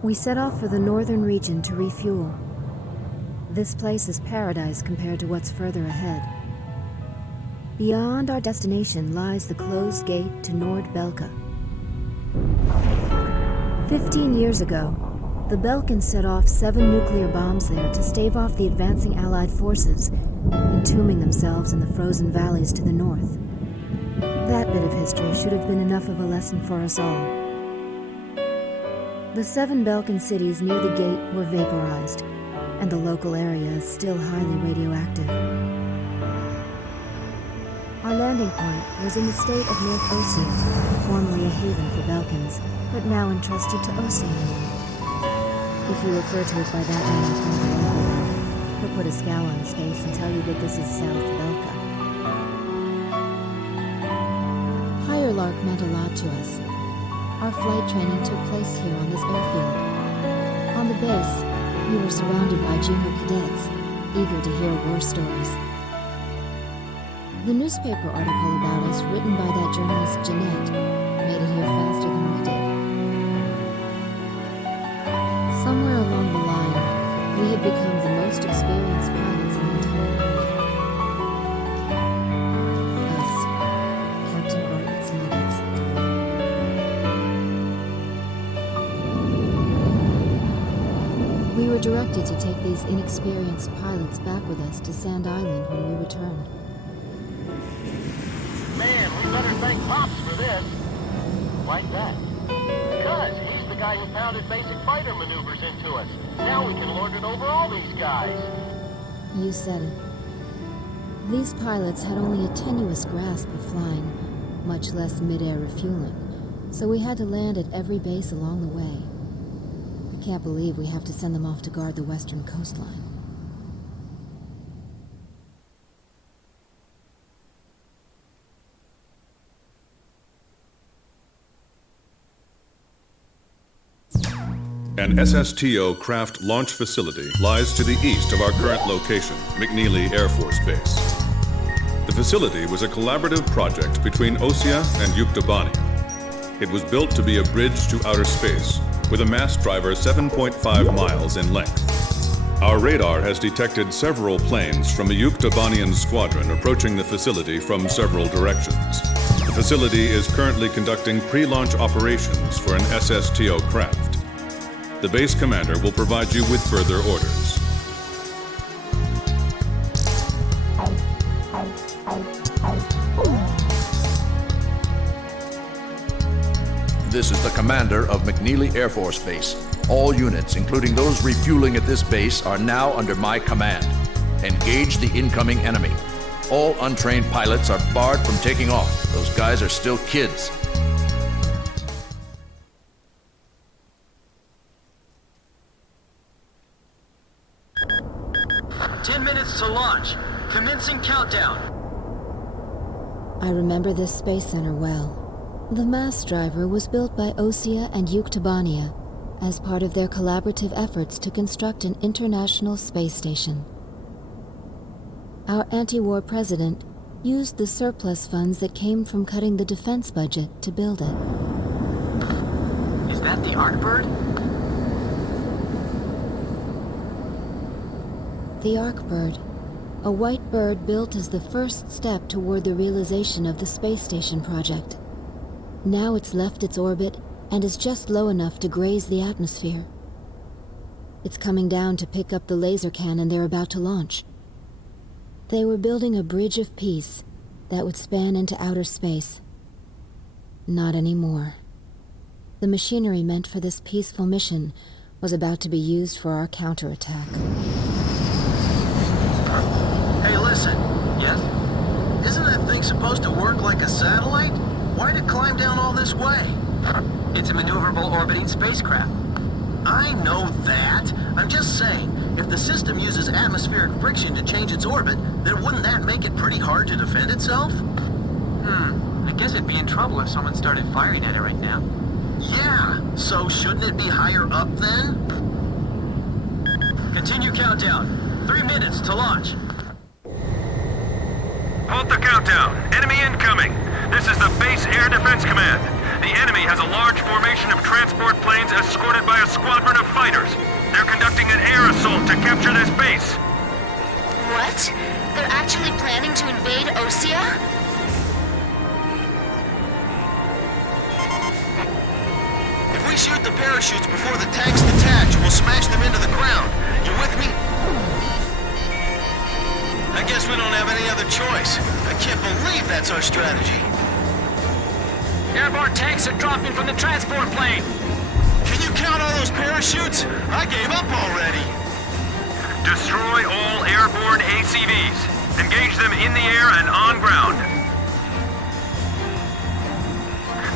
We set off for the northern region to refuel. This place is paradise compared to what's further ahead. Beyond our destination lies the closed gate to Nord-Belka. 15 years ago, the Belkans set off 7 nuclear bombs there to stave off the advancing Allied forces, entombing themselves in the frozen valleys to the north. That bit of history should have been enough of a lesson for us all. The 7 Belkan cities near the gate were vaporized, and the local area is still highly radioactive. Our landing point was in the state of North Ossia, formerly a haven for Belkans, but now entrusted to Oceania. If you refer to it by that name in front of the local guy, he'll put a scowl on his face and tell you that this is South Belka. Higher Lark meant a lot to us. Our flight training took place here on this airfield. On the base, we were surrounded by junior cadets, eager to hear war stories. The newspaper article about us, written by that journalist Jeanette, made it here faster than we did. Somewhere along the line, we had become the most experienced pilots in the entire world. Us, Captain Bartlett's nuggets. We were directed to take these inexperienced pilots back with us to Sand Island when we returned. Man, we better thank Pops for this. Why that? Because he's the guy who pounded basic fighter maneuvers into us. Now we can lord it over all these guys. You said it. These pilots had only a tenuous grasp of flying, much less mid-air refueling, so we had to land at every base along the way. I can't believe we have to send them off to guard the western coastline. An SSTO craft launch facility lies to the east of our current location, McNeely Air Force Base. The facility was a collaborative project between Ossia and Yuktobania. It was built to be a bridge to outer space, with a mass driver 7.5 miles in length. Our radar has detected several planes from a Yuktobanian squadron approaching the facility from several directions. The facility is currently conducting pre-launch operations for an SSTO craft. The base commander will provide you with further orders. This is the commander of McNeely Air Force Base. All units, including those refueling at this base, are now under my command. Engage the incoming enemy. All untrained pilots are barred from taking off. Those guys are still kids. To launch. Commencing countdown. I remember this space center well. The mass driver was built by Ossia and Yuktobania as part of their collaborative efforts to construct an international space station. Our anti-war president used the surplus funds that came from cutting the defense budget to build it. Is that the Arkbird? The Arkbird. A white bird built as the first step toward the realization of the space station project. Now it's left its orbit and is just low enough to graze the atmosphere. It's coming down to pick up the laser cannon they're about to launch. They were building a bridge of peace that would span into outer space. Not anymore. The machinery meant for this peaceful mission was about to be used for our counterattack. Hey, listen. Yes? Isn't that thing supposed to work like a satellite? Why'd it climb down all this way? It's a maneuverable orbiting spacecraft. I know that. I'm just saying, if the system uses atmospheric friction to change its orbit, then wouldn't that make it pretty hard to defend itself? I guess it'd be in trouble if someone started firing at it right now. Yeah, so shouldn't it be higher up then? Continue countdown. 3 minutes to launch. Halt the countdown. Enemy incoming. This is the Base Air Defense Command. The enemy has a large formation of transport planes escorted by a squadron of fighters. They're conducting an air assault to capture this base. What? They're actually planning to invade Osea? If we shoot the parachutes before the tanks detach, we'll smash them into the ground. You with me? I guess we don't have any other choice. I can't believe that's our strategy. Airborne tanks are dropping from the transport plane. Can you count all those parachutes? I gave up already. Destroy all airborne ACVs. Engage them in the air and on ground.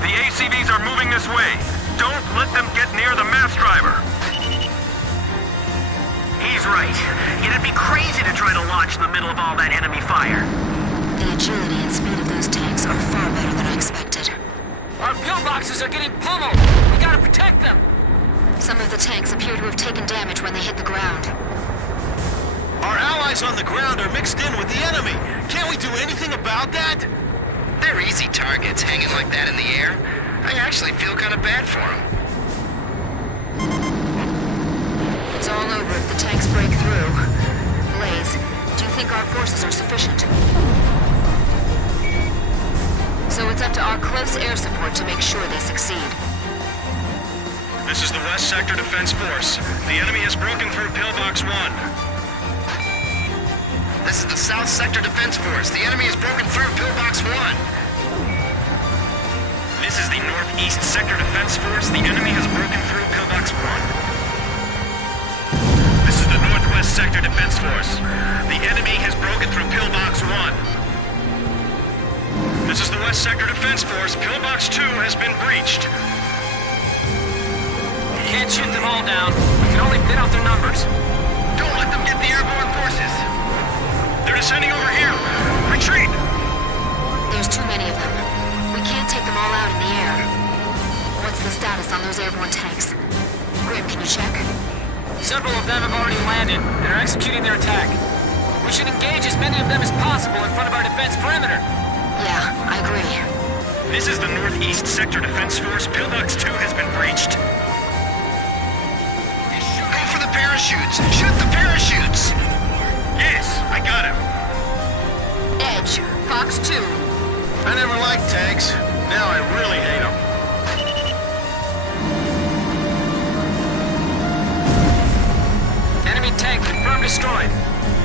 The ACVs are moving this way. Don't let them get near the mass driver. He's right. It'd be crazy to try to launch in the middle of all that enemy fire. The agility and speed of those tanks are far better than I expected. Our pillboxes are getting pummeled. We gotta protect them. Some of the tanks appear to have taken damage when they hit the ground. Our allies on the ground are mixed in with the enemy. Can't we do anything about that? They're easy targets hanging like that in the air. I actually feel kind of bad for them. It's all over if the tanks break through. Blaze, do you think our forces are sufficient? So it's up to our close air support to make sure they succeed. This is the West Sector Defense Force. The enemy has broken through Pillbox 1. This is the South Sector Defense Force. The enemy has broken through Pillbox 1. This is the Northeast Sector Defense Force. The enemy has broken through Pillbox 1. This is the Northwest Sector Defense Force. The enemy has broken through Pillbox 1. This is the West Sector Defense Force. Pillbox 2 has been breached. Can't shoot them all down. We can only pin out their numbers. Don't let them get the airborne forces. They're descending over here. Retreat! There's too many of them. We can't take them all out in the air. What's the status on those airborne tanks? Grim, can you check? Several of them have already landed and are executing their attack. We should engage as many of them as possible in front of our defense perimeter. Yeah, I agree. This is the Northeast Sector Defense Force. Pillbox 2 has been breached. Go for the parachutes! Shoot the parachutes! Yes, I got him. Edge, Fox 2. I never liked tanks. Now I really hate them. Enemy tank confirmed destroyed.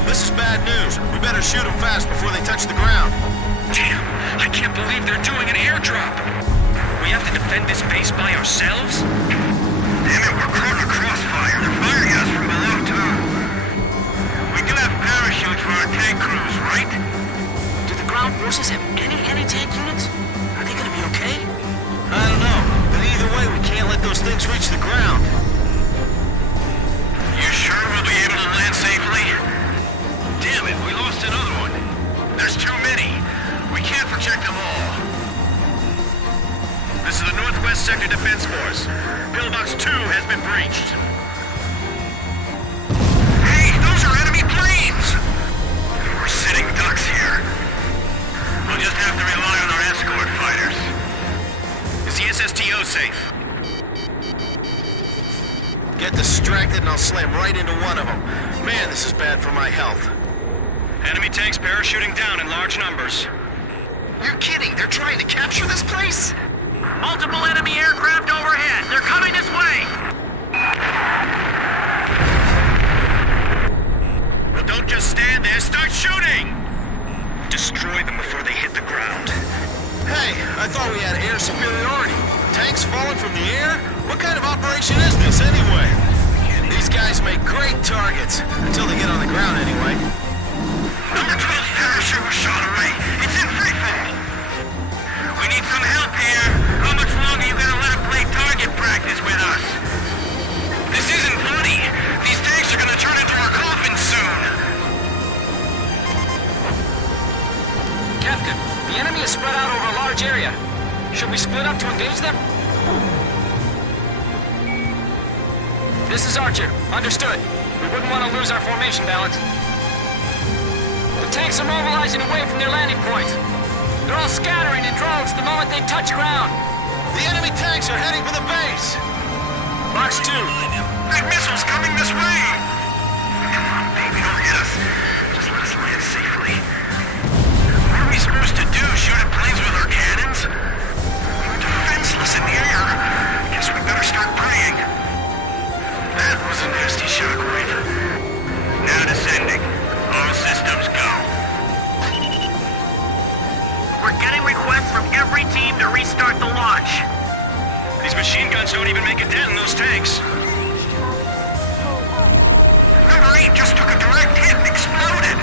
This is bad news. We better shoot them fast before they touch the ground. Damn, I can't believe they're doing an airdrop. We have to defend this base by ourselves? Damn it, we're caught in a crossfire. They're firing at us from below, too. We can have parachutes for our tank crews, right? Do the ground forces have any anti-tank units? Are they gonna be okay? I don't know, but either way, we can't let those things reach the ground. You sure we'll be able to land safely? Damn it, we lost another one. There's too many. We can't protect them all. This is the Northwest Sector Defense Force. Pillbox 2 has been breached. Hey, those are enemy planes! We're sitting ducks here. We'll just have to rely on our escort fighters. Is the SSTO safe? Get distracted and I'll slam right into one of them. Man, this is bad for my health. Enemy tanks parachuting down in large numbers. You're kidding! They're trying to capture this place? Multiple enemy aircraft overhead. They're coming this way. Well, don't just stand there. Start shooting! Destroy them before they hit the ground. Hey, I thought we had air superiority. Tanks falling from the air? What kind of operation is this anyway? These guys make great targets. Until they get on the ground anyway. Number 12's parachute was shot away. It's in free fall. We need some help here. How much longer you gonna let them play target practice with us? This isn't funny. These tanks are gonna turn into our coffins soon. Captain, the enemy is spread out over a large area. Should we split up to engage them? This is Archer. Understood. We wouldn't want to lose our formation balance. The tanks are mobilizing away from their landing points. They're all scattering in droves the moment they touch ground. The enemy tanks are heading for the base! Box 2. Big missiles coming this way! Come on, baby, don't hit us. Just let us land safely. What are we supposed to do? Shoot at planes with our cannons? We're defenseless in the air. Guess we better start praying. That was a nasty shockwave. Now descending. All systems go. We're getting requests from every team to restart the launch. These machine guns don't even make a dent in those tanks. Number 8 just took a direct hit and exploded.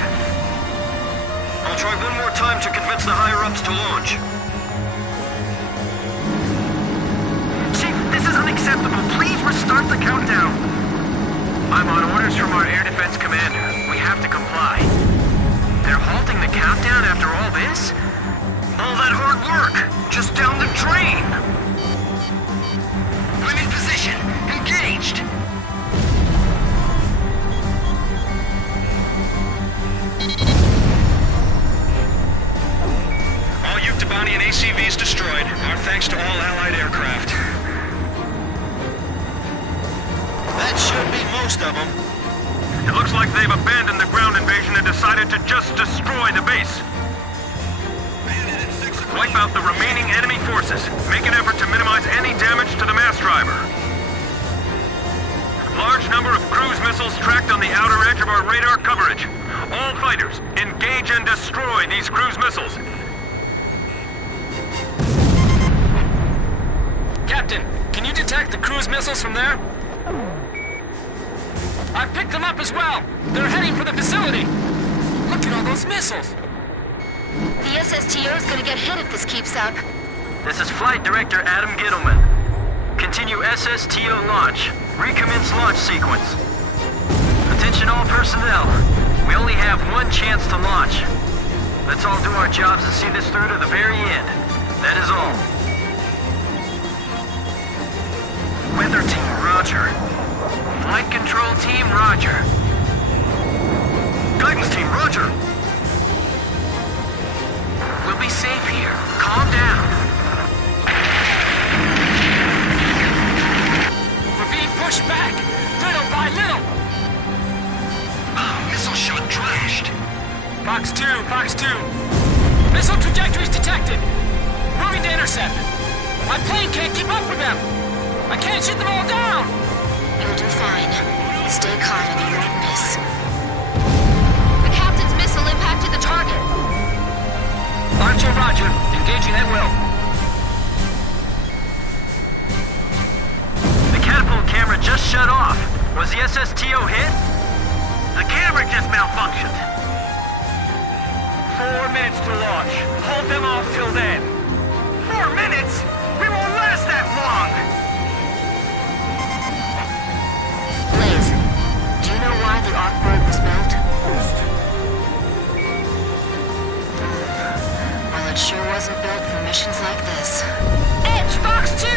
I'll try one more time to convince the higher-ups to launch. Chief, this is unacceptable. Please restart the countdown. I'm on orders from our air defense commander. We have to comply. They're halting the countdown after all this? All that hard work, just down the drain. I'm in position. Engaged. All Yuktobani and ACVs destroyed. Our thanks to all Allied aircraft. That should be most of them. It looks like they've abandoned the ground invasion and decided to just destroy the base. Wipe out the remaining enemy forces. Make an effort to minimize any damage to the mass driver. Large number of cruise missiles tracked on the outer edge of our radar coverage. All fighters, engage and destroy these cruise missiles. Captain, can you detect the cruise missiles from there? I've picked them up as well. They're heading for the facility. Look at all those missiles. The SSTO is gonna get hit if this keeps up. This is Flight Director Adam Gittleman. Continue SSTO launch. Recommence launch sequence. Attention all personnel. We only have one chance to launch. Let's all do our jobs and see this through to the very end. That is all. Weather team, roger. Flight control team, roger. Guidance team, roger. We'll be safe here. Calm down. We're being pushed back, little by little. Missile shot trashed. Fox 2, Fox 2. Missile trajectories detected. Moving to intercept. My plane can't keep up with them. I can't shoot them all down. You'll do fine. Stay calm and you won't miss. The captain's missile impacted the target. Archer, roger. Engaging at will. The catapult camera just shut off. Was the SSTO hit? The camera just malfunctioned. 4 minutes to launch. Hold them off till then. 4 minutes? We won't last that long! Blaze, do you know why the Arcbird was built? Well, it sure wasn't built for missions like this. Edge, Fox 2!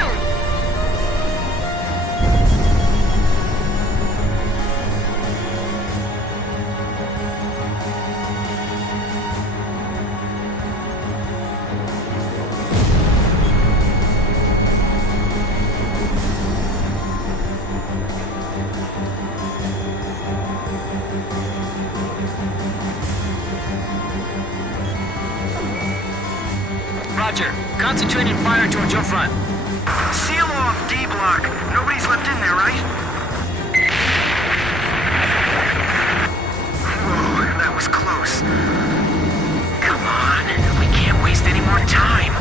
Roger. Concentrating fire towards your front. Seal off D block. Nobody's left in there, right? Whoa, that was close. Come on, we can't waste any more time.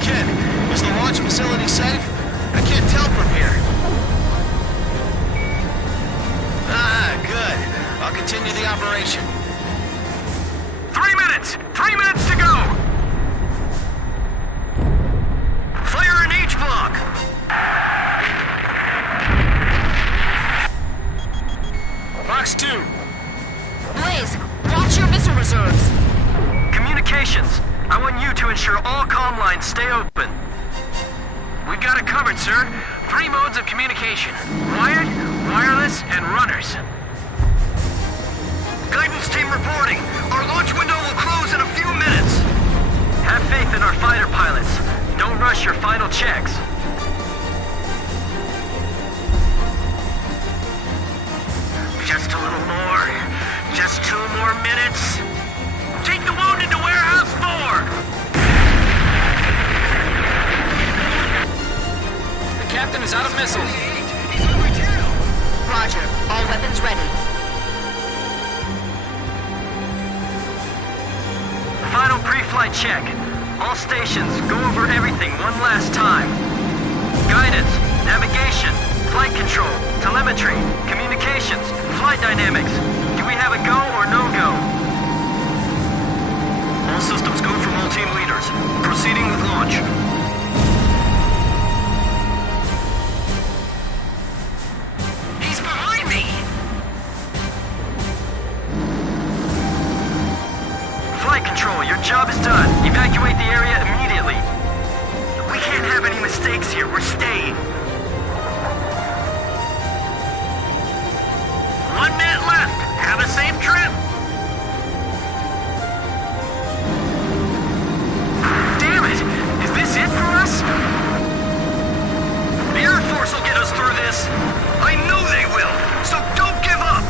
Ken, is the launch facility safe? I can't tell from here. Good. I'll continue the operation. 3 minutes! 3 minutes to go! Fire in each block! Fox 2. Blaze, watch your missile reserves. Communications. I want you to ensure all comm lines stay open. We've got it covered, sir. 3 modes of communication. Wired, wireless, and runners. Guidance team reporting. Our launch window will close in a few minutes. pilots. Don't rush your final checks. Just a little more. Just 2 more minutes. Take the wounded to Warehouse 4! The captain is out of missiles. He's over too! Roger. All weapons ready. Final pre-flight check. All stations, go over everything one last time. Guidance, navigation, flight control, telemetry, communications, flight dynamics. Do we have a go or no go? All systems go from all team leaders. Proceeding with launch. He's behind me! Flight control, your job is done. Evacuate the area immediately. We can't have any mistakes here. We're staying. 1 minute left. Have a safe trip. Damn it! Is this it for us? The Air Force will get us through this. I know they will, so don't give up.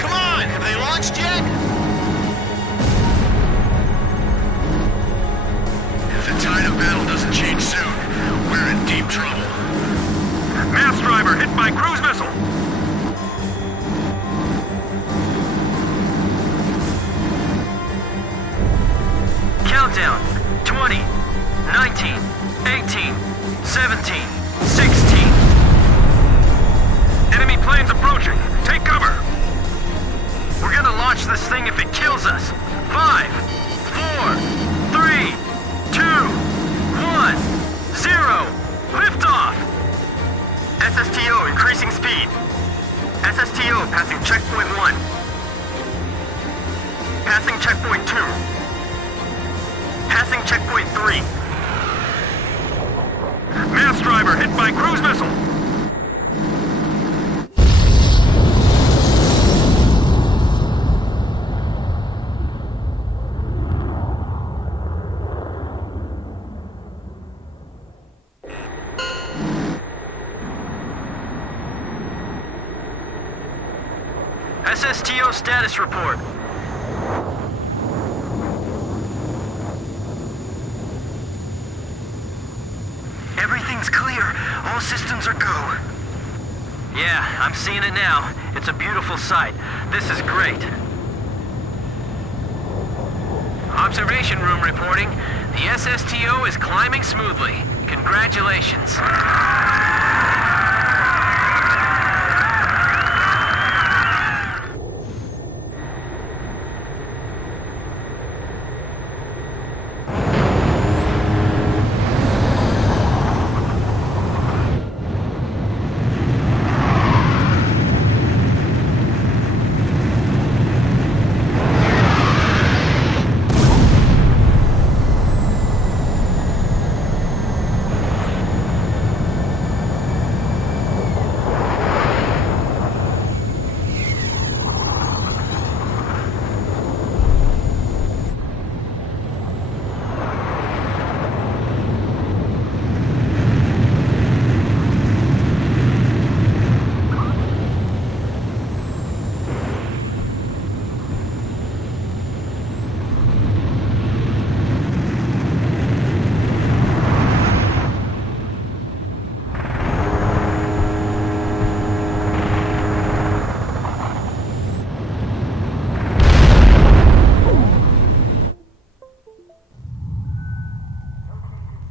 Come on, have they launched yet? If the tide of battle doesn't change soon, we're in deep trouble. Mass driver hit by cruise missile. Countdown. 20, 19, 18, 17, 16. Enemy planes approaching. Take cover. We're gonna launch this thing if it kills us. 5, 4, 3, 2, 1, 0. Liftoff! SSTO increasing speed. SSTO passing checkpoint 1. Passing checkpoint 2. Passing checkpoint 3. Mass driver hit by cruise missile. SSTO status report. Everything's clear. All systems are go. Yeah, I'm seeing it now. It's a beautiful sight. This is great. Observation room reporting. The SSTO is climbing smoothly. Congratulations.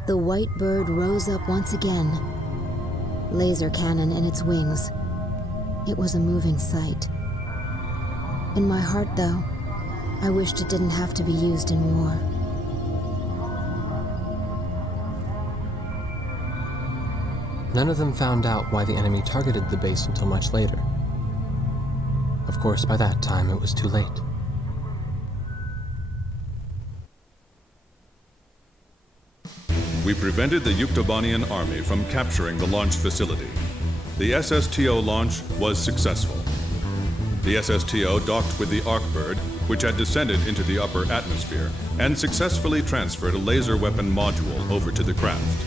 The white bird rose up once again, laser cannon in its wings. It was a moving sight. In my heart, though, I wished it didn't have to be used in war. None of them found out why the enemy targeted the base until much later. Of course, by that time, it was too late. We prevented the Yuktobanian army from capturing the launch facility. The SSTO launch was successful. The SSTO docked with the Arkbird, which had descended into the upper atmosphere, and successfully transferred a laser weapon module over to the craft.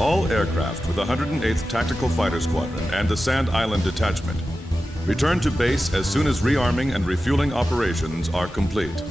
All aircraft with the 108th Tactical Fighter Squadron and the Sand Island Detachment return to base as soon as rearming and refueling operations are complete.